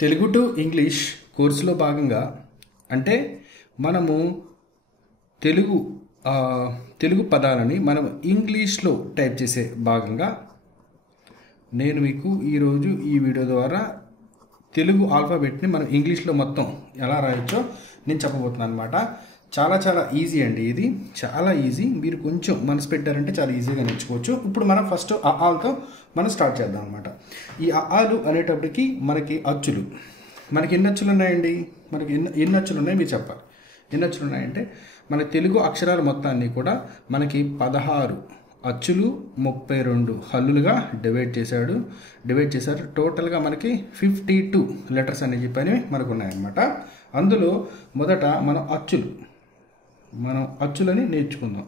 Telugu to English కోర్సులో భాగంగా అంటే మనము తెలుగు తెలుగు పదాలని మనం ఇంగ్లీష్లో టైప్ చేసే భాగంగా నేను మీకు ఈరోజు ఈ వీడియో ద్వారా తెలుగు ఆల్ఫాబెట్ని మనం ఇంగ్లీష్లో మొత్తం ఎలా రాయొచ్చో నేను చెప్పబోతున్నాను అనమాట. చాలా ఈజీ అండి, ఇది చాలా ఈజీ. మీరు కొంచెం మనసు పెట్టారంటే చాలా ఈజీగా నేర్చుకోవచ్చు. ఇప్పుడు మనం ఫస్ట్ ఆలతో మనం స్టార్ట్ చేద్దాం అనమాట. ఈ ఆలు అనేటప్పటికి మనకి అచ్చులు, మనకి ఎన్ని అచ్చులు ఉన్నాయండి? మనకి ఎన్ని అచ్చులు ఉన్నాయి మీరు చెప్పాలి. ఎన్ని అచ్చులు ఉన్నాయంటే మన తెలుగు అక్షరాలు మొత్తాన్ని కూడా మనకి 16 అచ్చులు 32 హల్లులుగా డివైడ్ చేశారు. టోటల్గా మనకి 52 లెటర్స్ అని చెప్పని మనకు ఉన్నాయన్నమాట. అందులో మొదట మనం అచ్చులని నేర్చుకుందాం.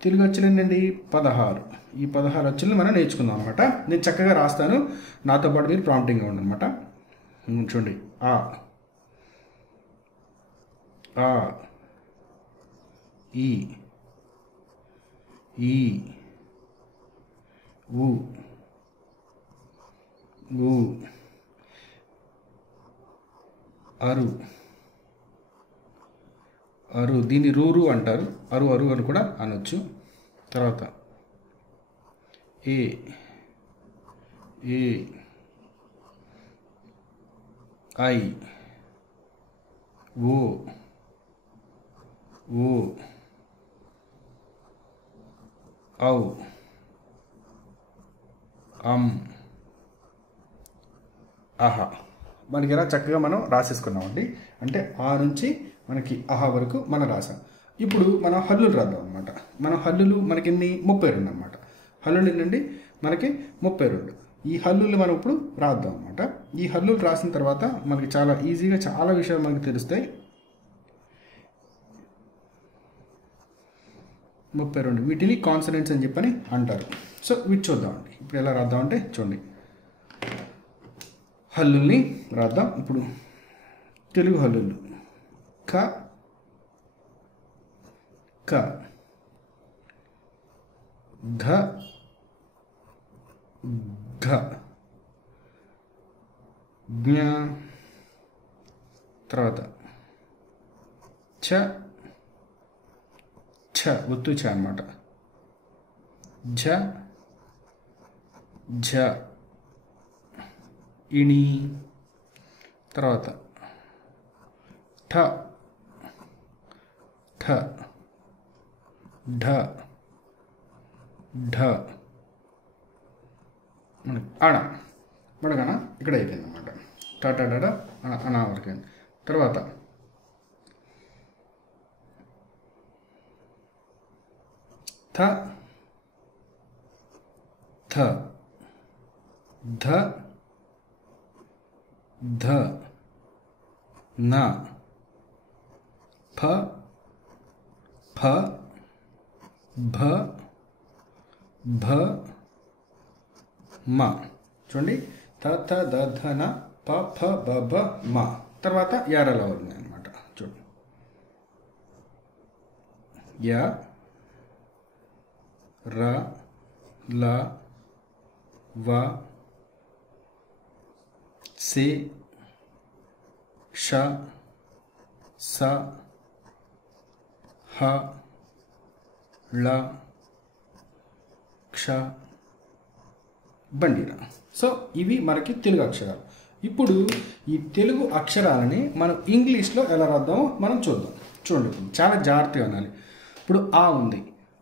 తెలుగు అచ్చులు ఏంటండి? 16. ఈ 16 అచ్చులను మనం నేర్చుకుందాం అనమాట. నేను చక్కగా రాస్తాను, నాతో పాటు మీరు ప్రాంప్టింగ్గా ఉండనమాట. చూడండి, ఆ ఈ ఊ అరు, దీన్ని రూరు అంటారు. అరు అని కూడా అనొచ్చు. తర్వాత ఏ ఐ ఓ ఔ ఆహా. మనకి ఇలా చక్కగా మనం రాసేసుకున్నామండి. అంటే ఆ నుంచి మనకి ఆహా వరకు మనం రాసాం. ఇప్పుడు మనం హల్లులు రాద్దాం అనమాట. మన హల్లులు మనకి ఎన్ని? 32 అనమాట. హల్లులు ఏంటండి? మనకి 32. ఈ హల్లులు మనం ఇప్పుడు రాద్దాం అనమాట. ఈ హల్లులు రాసిన తర్వాత మనకి చాలా ఈజీగా చాలా విషయాలు మనకి తెలుస్తాయి. 32 వీటిని కాన్సనెంట్స్ అని చెప్పని అంటారు. సో వీటి చూద్దామండి. ఇప్పుడు ఎలా రాద్దామంటే చూడండి, హల్లుల్ని రాద్దాం. ఇప్పుడు తెలుగు హల్లులు క ఘ జ్ఞ, తర్వాత ఛ ఒత్తు ఛ అనమాట. ఝ ఇణి, తర్వాత ఠ ఢ అణ, మనకన ఇక్కడ అయిపోయింది అనమాట. ట అణ వరకు. తర్వాత థ ధ న ఫ భ మ. చూడండి, థ ద ధ న ప ఫ బ భ మ. తర్వాత యారలా ఉన్నాయి అనమాట. చూడండి, య ర ల వ సే ష స హ ళ క్ష బండిరా. సో ఇవి మనకి తెలుగు అక్షరాలు. ఇప్పుడు ఈ తెలుగు అక్షరాలని మనం ఇంగ్లీష్లో ఎలా రాద్దామో మనం చూద్దాం. చూడండి, చాలా జాగ్రత్తగా అనాలి. ఇప్పుడు ఆ ఉంది.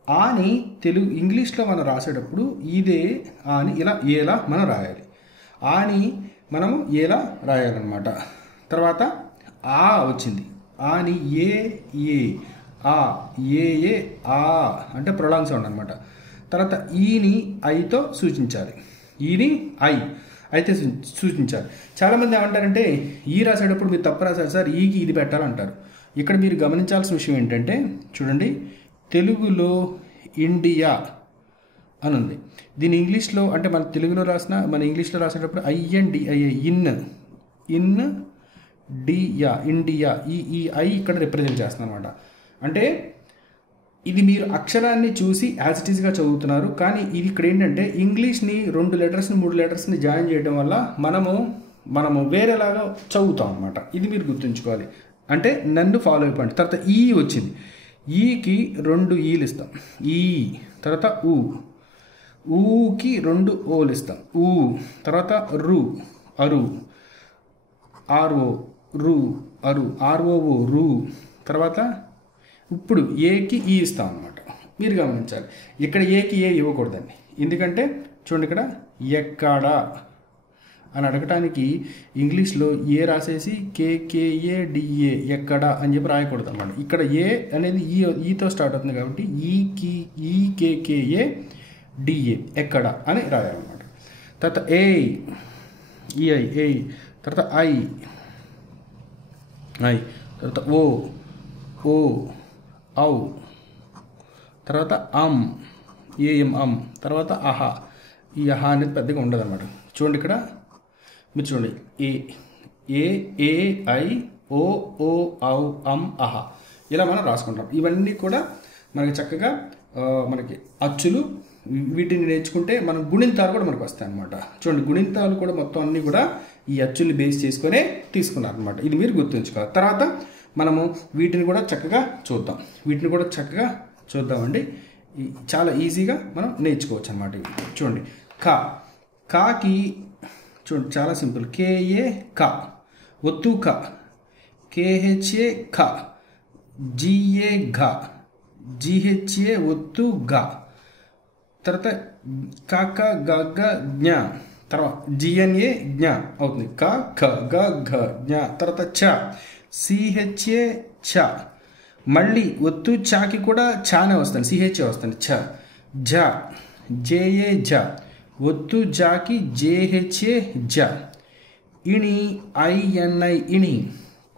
ఆని తెలుగు ఇంగ్లీష్లో మనం రాసేటప్పుడు ఇదే ఆని ఇలా ఏలా మనం రాయాలి. ఆని మనము ఏలా రాయాలన్నమాట. తర్వాత ఆ వచ్చింది. ఆని ఏ ఆ ఏ ఆ అంటే ప్రొలాంగ్ సౌండ్ అనమాట. తర్వాత ఈని ఐతో సూచించాలి. ఈని ఐ అయితే సూచించాలి. చాలామంది ఏమంటారంటే ఈ రాసేటప్పుడు మీరు తప్పు రాశారు సార్, ఈకి ఇది పెట్టాలంటారు. ఇక్కడ మీరు గమనించాల్సిన విషయం ఏంటంటే చూడండి, తెలుగులో ఇండియా అని ఉంది. దీని ఇంగ్లీష్లో అంటే మన తెలుగులో మన ఇంగ్లీష్లో రాసేటప్పుడు INDIA ఇన్ డియా ఇండియా. ఈ ఐ ఇక్కడ రిప్రజెంట్ చేస్తుంది అనమాట. అంటే ఇది మీరు అక్షరాన్ని చూసి యాజ్ ఇట్ ఈస్గా చదువుతున్నారు, కానీ ఇది ఇక్కడ ఏంటంటే ఇంగ్లీష్ని 2 లెటర్స్ని 3 లెటర్స్ని జాయిన్ చేయడం వల్ల మనము వేరేలాగా చదువుతాం అనమాట. ఇది మీరు గుర్తుంచుకోవాలి. అంటే నన్ను ఫాలో అయిపోండి. తర్వాత ఈ వచ్చింది, ఈకి 2 ఈలు ఇస్తాం, ఈ. తర్వాత ఊకి 2 ఓలు ఇస్తాం, ఊ. తర్వాత రు, అరు, ఆర్ఓ, రు, అరు, ఆర్ఓఓ, రు. తర్వాత ఇప్పుడు ఏకి ఈ ఇస్తాం అనమాట. మీరు గమనించాలి, ఇక్కడ ఏకి ఏ ఇవ్వకూడదండి. ఎందుకంటే చూడండి, ఇక్కడ ఎక్కడ అని అడగటానికి ఇంగ్లీష్లో ఏ రాసేసి కేకేఏడిఏ ఎక్కడ అని చెప్పి రాయకూడదు అనమాట. ఇక్కడ ఏ అనేది ఈతో స్టార్ట్ అవుతుంది కాబట్టి ఈకేకేఏ డిఏ ఎక్కడ అని రాయాలన్నమాట. తర్వాత ఈఐ ఏ, తర్వాత ఐ, తర్వాత ఓ ఔ, తర్వాత ఏఎం తర్వాత అహా. ఈ అహా అనేది పెద్దగా ఉండదు అనమాట. చూడండి, ఇక్కడ మీరు చూడండి, ఏ ఐ ఓ ఔ అహా ఇలా మనం రాసుకుంటాం. ఇవన్నీ కూడా మనకి చక్కగా మనకి అచ్చులు. వీటిని నేర్చుకుంటే మనం గుణింతాలు కూడా మనకు వస్తాయి అనమాట. చూడండి, గుణింతాలు కూడా మొత్తం అన్నీ కూడా ఈ అచ్చుల్ని బేస్ చేసుకునే తీసుకున్నారు అనమాట. ఇది మీరు గుర్తుంచుకోవాలి. తర్వాత మనము వీటిని కూడా చక్కగా చూద్దామండి. చాలా ఈజీగా మనం నేర్చుకోవచ్చు అనమాట. చూడండి, కాకి చూడండి చాలా సింపుల్, కేఏ క, ఒత్తు క, కేహెచ్ఏ ఖ, జిఏ ఘ, జిహెచ్ఏ ఒత్తు గ. తర్వాత కాక గ జ్ఞ, తర్వాత జిఎన్ఏ జ్ఞ అవుతుంది, క ఖ గ ఘ జ్ఞ. తర్వాత చ, సిహెచ్ఏ చ. మళ్ళీ ఒత్తు చాకి కూడా చానే వస్తుంది, సిహెచ్ఏ వస్తుంది, చ. జ, జేఏ జ, ఒత్తు జాకి జేహెచ్ఏ జ. ఇణి, ఐఎన్ఐ ఇణి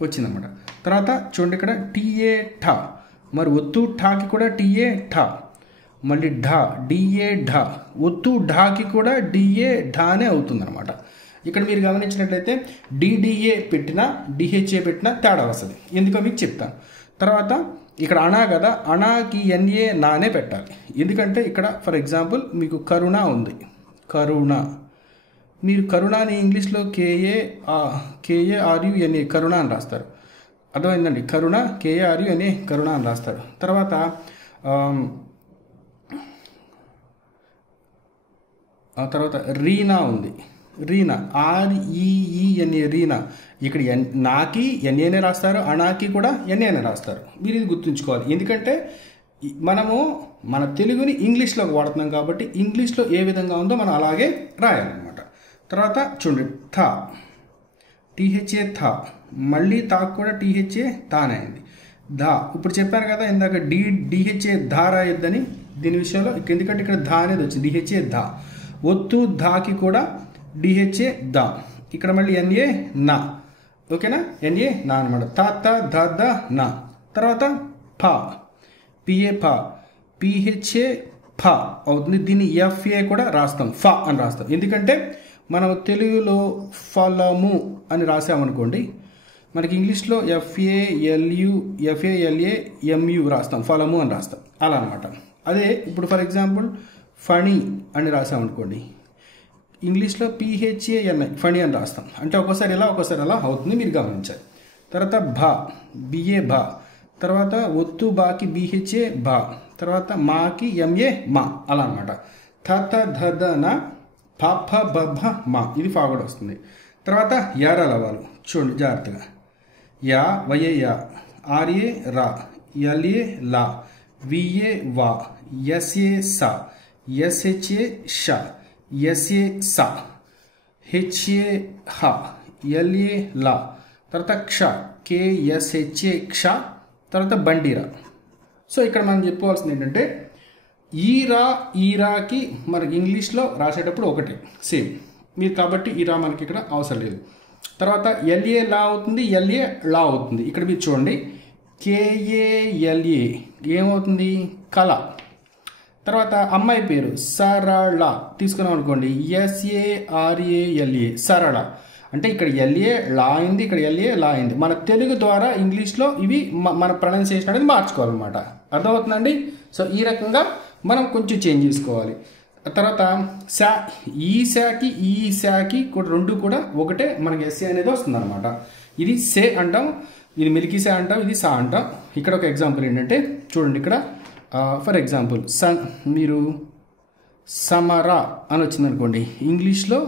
వచ్చిందన్నమాట. తర్వాత చూడండి, ఇక్కడ టీఏ ఠ, మరి ఒత్తు ఠాకి కూడా టీఏ ఠ. మళ్ళీ ఢ, డిఏ ఢ, ఒత్తు ఢాకి కూడా డిఏ ఢానే అవుతుందన్నమాట. ఇక్కడ మీరు గమనించినట్లయితే డిడిఏ పెట్టినా డిహెచ్ఏ పెట్టినా తేడా వస్తుంది. ఎందుకో మీకు చెప్తాను. తర్వాత ఇక్కడ అణా కదా, అణాకి ఎన్ఏ నానే పెట్టాలి. ఎందుకంటే ఇక్కడ ఫర్ ఎగ్జాంపుల్ మీకు కరుణ ఉంది, కరుణ. మీరు కరుణని ఇంగ్లీష్లో కేఏఆర్యుఎన్ఏ కరుణ అని రాస్తారు. అర్థమైందండి, కరుణ కేఏఆర్యుఎన్ఏ కరుణ అని రాస్తారు. తర్వాత రీనా ఉంది, రీనా ఆర్ఈఈఎన్ఏ రీనా. ఇక్కడ నాకి ఎన్ఏనే రాస్తారు, అణాకి కూడా ఎన్ఏనే రాస్తారు. మీరు ఇది గుర్తుంచుకోవాలి. ఎందుకంటే మనము మన తెలుగుని ఇంగ్లీష్లోకి వాడుతున్నాం కాబట్టి ఇంగ్లీష్లో ఏ విధంగా ఉందో మనం అలాగే రాయాలన్నమాట. తర్వాత చూడండి, థ, టీహెచ్ఏ థ, మళ్ళీ తాకు కూడా టీహెచ్ఏ తానే అయింది. ధా, ఇప్పుడు చెప్పాను కదా ఇందాక డిహెచ్ఏ ధా రాయొద్దని దీని విషయంలో. ఎందుకంటే ఇక్కడ ధా అనేది వచ్చింది, డిహెచ్ఏ ధా. ఒత్తు ధాకి కూడా డిహెచ్ఏ దా. ఇక్కడ మళ్ళీ ఎన్ఏ నా, ఓకేనా, ఎన్ఏ నా అనమాట. త ధ ద నా. తర్వాత ఫ, పిఏ ఫ, పిహెచ్ఏ ఫ అవుతుంది. దీన్ని ఎఫ్ఏ కూడా రాస్తాం, ఫ అని రాస్తాం. ఎందుకంటే మనం తెలుగులో ఫలము అని రాసామనుకోండి, మనకి ఇంగ్లీష్లో ఎఫ్ఏఎల్ఏఎంయు రాస్తాం, ఫలము అని రాస్తాం, అలా అనమాట. అదే ఇప్పుడు ఫర్ ఎగ్జాంపుల్ ఫణి అని రాసామనుకోండి, ఇంగ్లీష్లో పిహెచ్ఏఎన్ఐ ఫణి అని రాస్తాం. అంటే ఒక్కోసారి ఇలా ఒక్కోసారి అలా అవుతుంది, మీరు గమనించాలి. తర్వాత భ, బిఏ భ. తర్వాత ఒత్తు బాకి బిహెచ్ఏ భా. తర్వాత మాకి ఎంఏ మా, అలా అనమాట. థ ధ ద న, ఫ ఫ బ భ మా, ఇది ఫా కూడా వస్తుంది. తర్వాత యారాలు అవ్వాలి, చూడండి జాగ్రత్తగా. యా, వయే యా, ఆర్ఏ రా, ఎల్ఏ లా, విఏ వా, ఎస్ఏ సా, ఎస్హెచ్ఏ ష, ఎస్ఏ సా, హెచ్ఏ హ, ఎల్ఏ లా. తర్వాత క్ష, కేఎస్హెచ్ఏ క్ష. తర్వాత బండిరా. సో ఇక్కడ మనం చెప్పుకోవాల్సింది ఏంటంటే ఈరాకి మనకి ఇంగ్లీష్లో రాసేటప్పుడు ఒకటి సేమ్ మీరు, కాబట్టి ఈరా మనకి ఇక్కడ అవసరం లేదు. తర్వాత ఎల్ఏ లా అవుతుంది, ఎల్ఏ లా అవుతుంది. ఇక్కడ మీరు చూడండి, కేఏఎల్ఏ ఏమవుతుంది, కళ. తర్వాత అమ్మాయి పేరు సరళ తీసుకున్నాం అనుకోండి, ఎస్ఏఆర్ఏఎల్ఏ సరళ. అంటే ఇక్కడ ఎల్ఏ లా అయింది, ఇక్కడ ఎల్ఏ లా అయింది. మన తెలుగు ద్వారా ఇంగ్లీష్లో ఇవి మన ప్రొనౌన్సియేషన్ అనేది మార్చుకోవాలన్నమాట. అర్థమవుతుందండి? సో ఈ రకంగా మనం కొంచెం చేంజ్ చేసుకోవాలి. తర్వాత శా, ఈ శాకి రెండు కూడా ఒకటే మనకి ఎస్ఏ అనేది వస్తుంది అనమాట. ఇది సే అంటాం, ఇది మిల్కీ సే అంటాం, ఇది సా అంటాం. ఇక్కడ ఒక ఎగ్జాంపుల్ ఏంటంటే చూడండి, ఇక్కడ ఫర్ ఎగ్జాంపుల్ మీరు సమరా అని వచ్చిందనుకోండి, ఇంగ్లీష్లో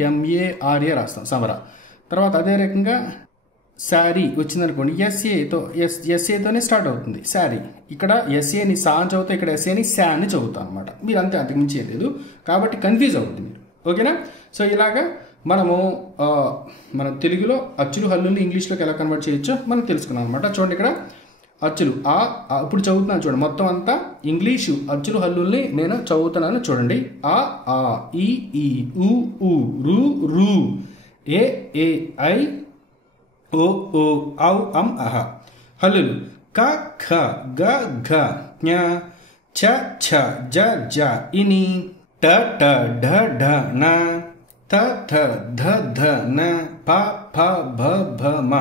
SAMARA రాస్తాం సమరా. తర్వాత అదే రకంగా శారీ వచ్చిందనుకోండి, ఎస్ఏతోనే స్టార్ట్ అవుతుంది శారీ. ఇక్కడ ఎస్ఏని సా అని చదువుతా, ఇక్కడ ఎస్ఏని శా అని చదువుతాం అనమాట. మీరు అంతే, అంతకుమించి లేదు. కాబట్టి కన్ఫ్యూజ్ అవుతుంది మీరు. ఓకేనా? సో ఇలాగా మనము మన తెలుగులో అచ్చులు హల్లుల్ని ఇంగ్లీష్లోకి ఎలా కన్వర్ట్ చేయొచ్చో మనం తెలుసుకున్నాం అనమాట. చూడండి, ఇక్కడ అచ్చులు ఇప్పుడు చదువుతున్నాను చూడండి, మొత్తం అంతా ఇంగ్లీషు అచ్చులు హల్లుల్ని నేను చదువుతున్నాను చూడండి. ఆ ఈ ఉ రు రు ఏ ఐ ఓ ఔ అం అహ. హల్లులు క ఖ గ ఘ జ్ఞ ఛ ఛ జ జ ఇని ట ట ఢ ఢ న థ థ ధ ధ న ప ఫ భ భ మ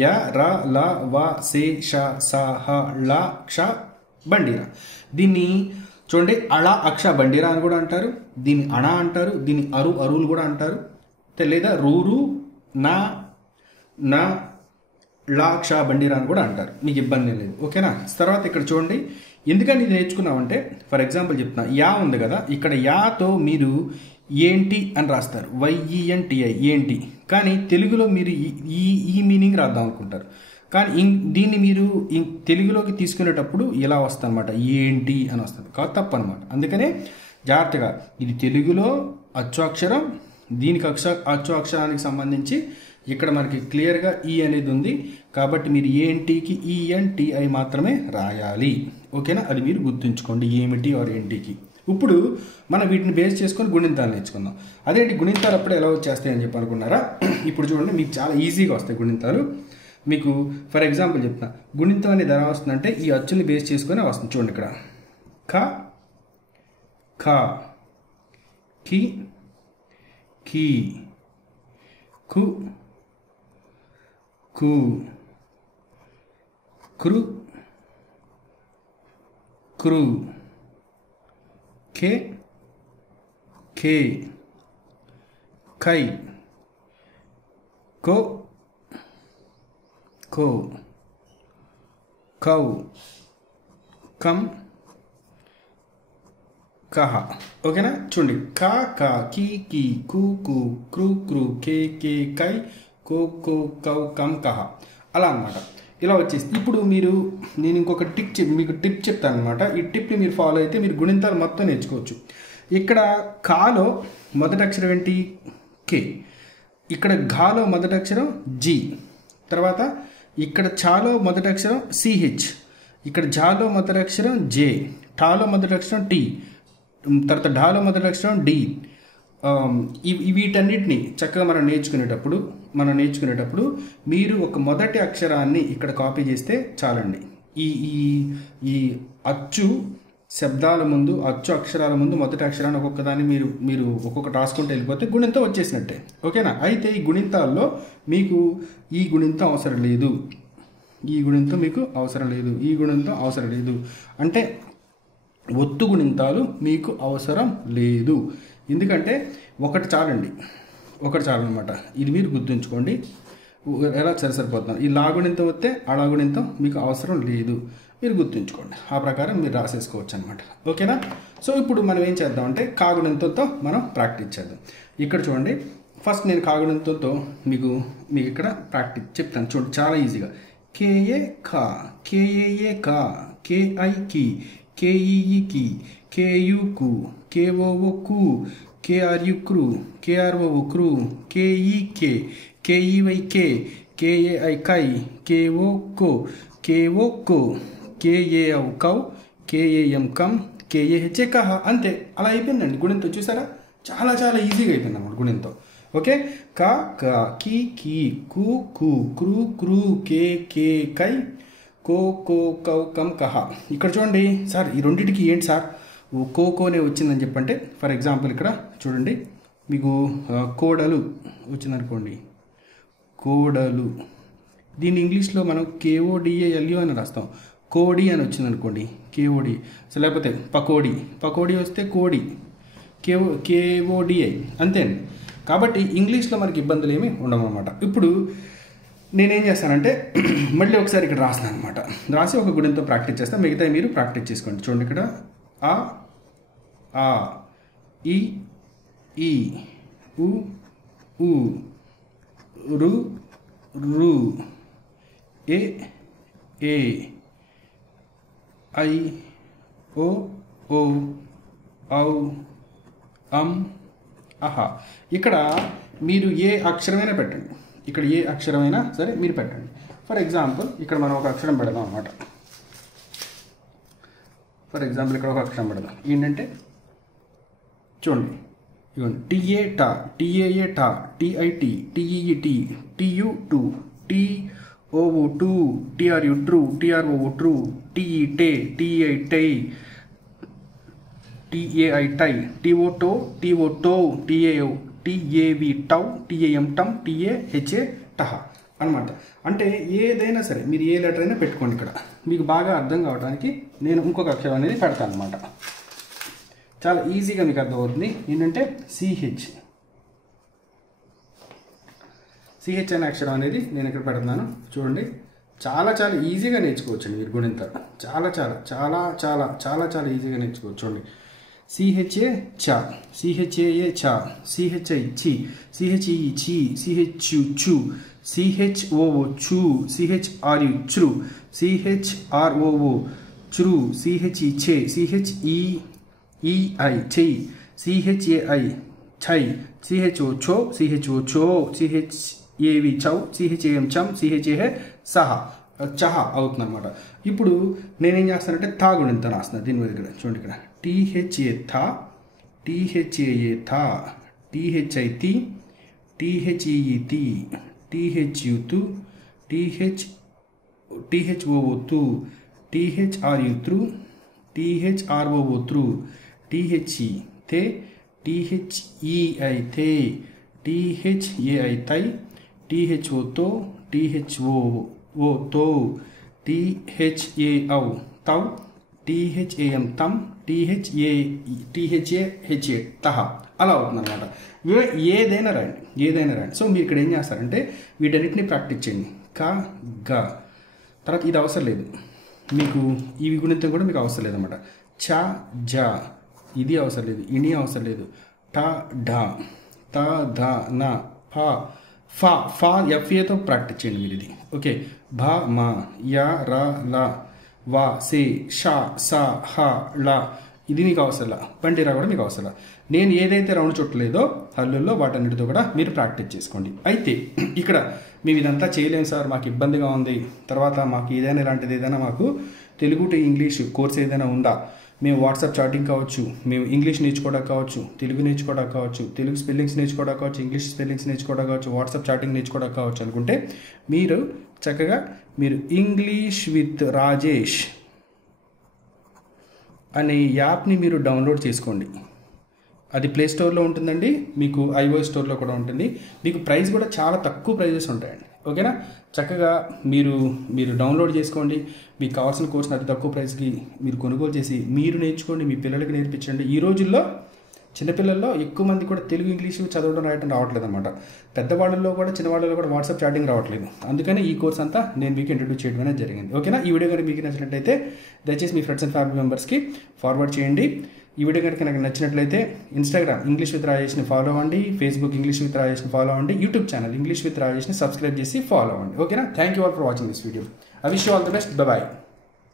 య ర ల వ సే ష స హ ళ క్ష బండిరా. దీన్ని చూడండి, అళ అక్ష బండిరా అని కూడా అంటారు, దీన్ని అణ అంటారు, దీన్ని అరువులు కూడా అంటారు, లేదా రూరు నా నా లాక్ష బండిరా అని కూడా అంటారు. మీకు ఇబ్బంది లేదు. ఓకేనా? తర్వాత ఇక్కడ చూడండి, ఎందుకని ఇది నేర్చుకున్నామంటే ఫర్ ఎగ్జాంపుల్ చెప్తున్నా, యా ఉంది కదా, ఇక్కడ యాతో మీరు ఏంటి అని రాస్తారు, YENTI ఏంటి. కానీ తెలుగులో మీరు ఈ మీనింగ్ రాద్దాం అనుకుంటారు. కానీ దీన్ని మీరు తెలుగులోకి తీసుకునేటప్పుడు ఇలా వస్తుంది అనమాట, ఏంటి అని వస్తుంది. కాదు, తప్పు అనమాట. అందుకనే జాగ్రత్తగా, ఇది తెలుగులో అచ్చు అక్షరం, దీనికి అచ్చు అక్షరానికి సంబంధించి ఇక్కడ మనకి క్లియర్గా ఈ అనేది ఉంది. కాబట్టి మీరు ఏంటికి ENTI మాత్రమే రాయాలి. ఓకేనా? అది మీరు గుర్తుంచుకోండి, ఏమిటి ఆర్ ఏంటికి. ఇప్పుడు మనం వీటిని బేస్ చేసుకొని గుణింతాలు నేర్చుకుందాం. అదేంటి గుణింతాలు అప్పుడే ఎలా వచ్చేస్తాయి అని చెప్పి అనుకున్నారా? ఇప్పుడు చూడండి, మీకు చాలా ఈజీగా వస్తాయి గుణింతాలు. మీకు ఫర్ ఎగ్జాంపుల్ చెప్తున్నా, గుణింతం అనేది ఎలా వస్తుందంటే ఈ అచ్చుని బేస్ చేసుకొని వస్తుంది. చూడండి, ఇక్కడ ఖ ఖ కి కీ కు కు క్రు క్రు కే కే కై కో కో కౌ కం కహ. ఓకేనా? చూడండి, క క కి కీ కు కు క్రు క్రు కే కే కై కో కో కౌ కం కహ. అలా అన్నమాట. ఇలా వచ్చేసి ఇప్పుడు నేను ఇంకొక మీకు టిప్ చెప్తాను అనమాట. ఈ టిప్ని మీరు ఫాలో అయితే మీరు గుణింతాలు మొత్తం నేర్చుకోవచ్చు. ఇక్కడ కాలో మొదటి అక్షరం ఏంటి? కే. ఇక్కడ ఘాలో మొదటి అక్షరం జి. తర్వాత ఇక్కడ చాలో మొదటి అక్షరం CH. ఇక్కడ జాలో మొదటి అక్షరం జే. ఠాలో మొదటి అక్షరం టీ. తర్వాత ఢాలో మొదటి అక్షరం డి. వీటన్నిటిని చక్కగా మనం నేర్చుకునేటప్పుడు మీరు ఒక మొదటి అక్షరాన్ని ఇక్కడ కాపీ చేస్తే చాలండి. ఈ అచ్చు శబ్దాల ముందు, అచ్చు అక్షరాల ముందు మొదటి అక్షరాన్ని ఒక్కొక్కదాన్ని మీరు ఒక్కొక్కటి రాసుకుంటూ వెళ్ళిపోతే గుణింతం వచ్చేసినట్టే. ఓకేనా? అయితే ఈ గుణింతాల్లో మీకు ఈ గుణింతం అవసరం లేదు, ఈ గుణింతం మీకు అవసరం లేదు, ఈ గుణింతం అవసరం లేదు అంటే ఒత్తు గుణింతాలు మీకు అవసరం లేదు. ఎందుకంటే ఒకటి చాలండి, ఒకటి చాలన్నమాట. ఇది మీరు గుర్తుంచుకోండి. ఎలా సరిపోతున్నారు. ఈ లాగుణింతం వస్తే ఆ లాగుణింతం మీకు అవసరం లేదు, మీరు గుర్తుంచుకోండి. ఆ ప్రకారం మీరు రాసేసుకోవచ్చు అనమాట. ఓకేనా? సో ఇప్పుడు మనం ఏం చేద్దామంటే కాగుణింతంతో మనం ప్రాక్టీస్ చేద్దాం. ఇక్కడ చూడండి, ఫస్ట్ నేను కాగుణింతంతో మీకు ఇక్కడ ప్రాక్టీస్ చెప్తాను. చూడండి, చాలా ఈజీగా. KA కా, KAA కా, KI కి, KEE కి, KU కు, KOO కు, KRU క్రు, KRO క్రు, KE కే, KEY కే, KAI కై, KO కో, KO కో, KAO కౌ, KAM కం, KAH కహ. అంతే, అలా అయిపోయిందండి గుణింతం. చూసారా? చాలా చాలా ఈజీగా అయిపోయింది అన్నమాట గుణింతం. ఓకే? క క కి కీ కు కు క్రు క్రు కే కే కై కో కో కౌ కం కహ. ఇక్కడ చూడండి సార్, ఈ రెండింటికి ఏంటి సార్ కోకోనే వచ్చిందని చెప్పంటే ఫర్ ఎగ్జాంపుల్ ఇక్కడ చూడండి, మీకు కోడలు వచ్చిందనుకోండి, కోడలు. దీన్ని ఇంగ్లీష్లో మనం KODALU అని రాస్తాం. కోడి అని వచ్చిందనుకోండి, KOD. సో లేకపోతే పకోడీ, పకోడీ వస్తే కోడి, KODI, అంతే. కాబట్టి ఇంగ్లీష్లో మనకి ఇబ్బందులు ఏమీ ఉండవు అన్నమాట. ఇప్పుడు నేనేం చేస్తానంటే మళ్ళీ ఒకసారి ఇక్కడ రాస్తాను అనమాట. రాసి ఒక గుణంతో ప్రాక్టీస్ చేస్తాను, మిగతా మీరు ప్రాక్టీస్ చేసుకోండి. చూడండి, ఇక్కడ ఆ, ఈ, ఉ, రు, ఏ, ఐ, ఓ, ఔ, అహా. ఇక్కడ మీరు ఏ అక్షరమైనా పెట్టండి, ఇక్కడ ఏ అక్షరమైనా సరే మీరు పెట్టండి. ఫర్ ఎగ్జాంపుల్ ఇక్కడ మనం ఒక అక్షరం పెడదాం అన్నమాట. ఫర్ ఎగ్జాంపుల్ ఇక్కడ ఒక అక్షరం పెడదాం. ఏంటంటే చూడండి, ఇవ్వండి, TATA, TIT, TEET, TU2, TOO2, TRU2, TROO2, TET, TEI, TAI, TOTO, TAV, TAH అనమాట. అంటే ఏదైనా సరే మీరు ఏ లెటర్ అయినా పెట్టుకోండి. ఇక్కడ మీకు బాగా అర్థం కావడానికి నేను ఇంకొక అక్షరం అనేది పెడతాను అనమాట. చాలా ఈజీగా మీకు అర్థమవుతుంది. ఏంటంటే CH అనే అక్షరం అనేది నేను ఇక్కడ పెడుతున్నాను. చూడండి, చాలా చాలా ఈజీగా నేర్చుకోవచ్చండి మీరు గుణింతాలు. చాలా చాలా చాలా చాలా చాలా చాలా ఈజీగా నేర్చుకోవచ్చు. చూడండి, CHA చా, CHAA చా, CHI చి, CHE చి, CHU చు, CHOO చు, CHRU చ్రు, CHROO చ్రు, CHE చే, CHEEI చై, CHAI చై, CHO చో, CHO చో, CHAV చౌ, CHAM చం, CHAH సహ, చహ అవుతుంది అనమాట. ఇప్పుడు నేనేం చేస్తానంటే థా గుణింతం రాస్తున్నాను దీని మీద. ఇక్కడ చూడండి, ఇక్కడ THA థా, THAA థా, THI తి, THEE తి, THU తు, THOO తు, THRU త్రు, THROO త్రు, THE తే, THEI తే, THAI తై, THO తో, THOO తో, THAO తౌ, THAM తం, THAHA తహ, అలా అవుతుంది అనమాట. ఏదైనా రాయండి. సో మీరు ఇక్కడ ఏం చేస్తారంటే వీటన్నిటిని ప్రాక్టీస్ చేయండి. క, గ, తర్వాత ఇది అవసరం లేదు మీకు, ఇవి గుణితం కూడా మీకు అవసరం లేదన్నమాట. చ, జ, ఇది అవసరం లేదు, ఇని అవసరం లేదు. ట, ఢ, త, ధ, న, ఫ, FAతో ప్రాక్టీస్ చేయండి మీరు ఇది. ఓకే, భ, మ, య, ర, ల, వ, సే, ష, స, హ, ళ, ఇది మీకు అవసరం. పంటిరా కూడా మీకు అవసరం. నేను ఏదైతే రౌండ్ చుట్టలేదో హల్లుల్లో వాటన్నిటితో కూడా మీరు ప్రాక్టీస్ చేసుకోండి. అయితే ఇక్కడ మేము ఇదంతా చేయలేము సార్, మాకు ఇబ్బందిగా ఉంది, తర్వాత మాకు ఏదైనా ఇలాంటిది ఏదైనా మాకు తెలుగు టు ఇంగ్లీష్ కోర్స్ ఏదైనా ఉందా, మేము వాట్సాప్ చాటింగ్ కావచ్చు, మేము ఇంగ్లీష్ నేర్చుకోవడానికి కావచ్చు, తెలుగు నేర్చుకోవడానికి కావచ్చు, తెలుగు స్పెల్లింగ్స్ నేర్చుకోవడానికి కావచ్చు, ఇంగ్లీష్ స్పెల్లింగ్స్ నేర్చుకోవడానికి కావచ్చు, వాట్సాప్ చాటింగ్ నేర్చుకోవడానికి కావచ్చు అనుకుంటే మీరు చక్కగా మీరు ఇంగ్లీష్ విత్ రాజేష్ అనే యాప్ని మీరు డౌన్లోడ్ చేసుకోండి. అది ప్లే స్టోర్లో ఉంటుందండి, మీకు iOS స్టోర్లో కూడా ఉంటుంది. మీకు ప్రైస్ కూడా చాలా తక్కువ ప్రైజెస్ ఉంటాయండి. ఓకేనా, చక్కగా మీరు డౌన్లోడ్ చేసుకోండి. మీకు కావాల్సిన కోర్సుని అతి తక్కువ ప్రైస్కి మీరు కొనుగోలు చేసి మీరు నేర్చుకోండి, మీ పిల్లలకి నేర్పించండి. ఈ రోజుల్లో చిన్నపిల్లల్లో ఎక్కువ మంది కూడా తెలుగు ఇంగ్లీషు చదవడం రాయటం రావట్లేదు అనమాట. పెద్దవాళ్ళలో కూడా చిన్నవాళ్ళలో కూడా వాట్సాప్ చాటింగ్ రావట్లేదు. అందుకని ఈ కోర్స్ అంతా నేను మీకు ఇంట్రడ్యూస్ చేయడం అనేది జరిగింది. ఓకేనా, ఈ వీడియో కనుక మీకు నచ్చినట్లయితే దయచేసి మీ ఫ్రెండ్స్ అండ్ ఫ్యామిలీ మెంబర్స్కి ఫార్వర్డ్ చేయండి. ఈ వీడియో కనుక నాకు నచ్చినట్లయితే ఇన్స్టాగ్రామ్ ఇంగ్లీష్ విత్ రాజేష్ని ఫాలో అవ్వండి, ఫేస్బుక్ ఇంగ్లీష్ విత్ రాజేష్ని ఫాలో అవ్వండి, యూట్యూబ్ ఛానల్ ఇంగ్లీష్ విత్ రాజేష్ని సబ్స్క్రైబ్ చేసి ఫాలో అవ్వండి. ఓకేనా, thank you all for watching this video. I wish you all the best. By.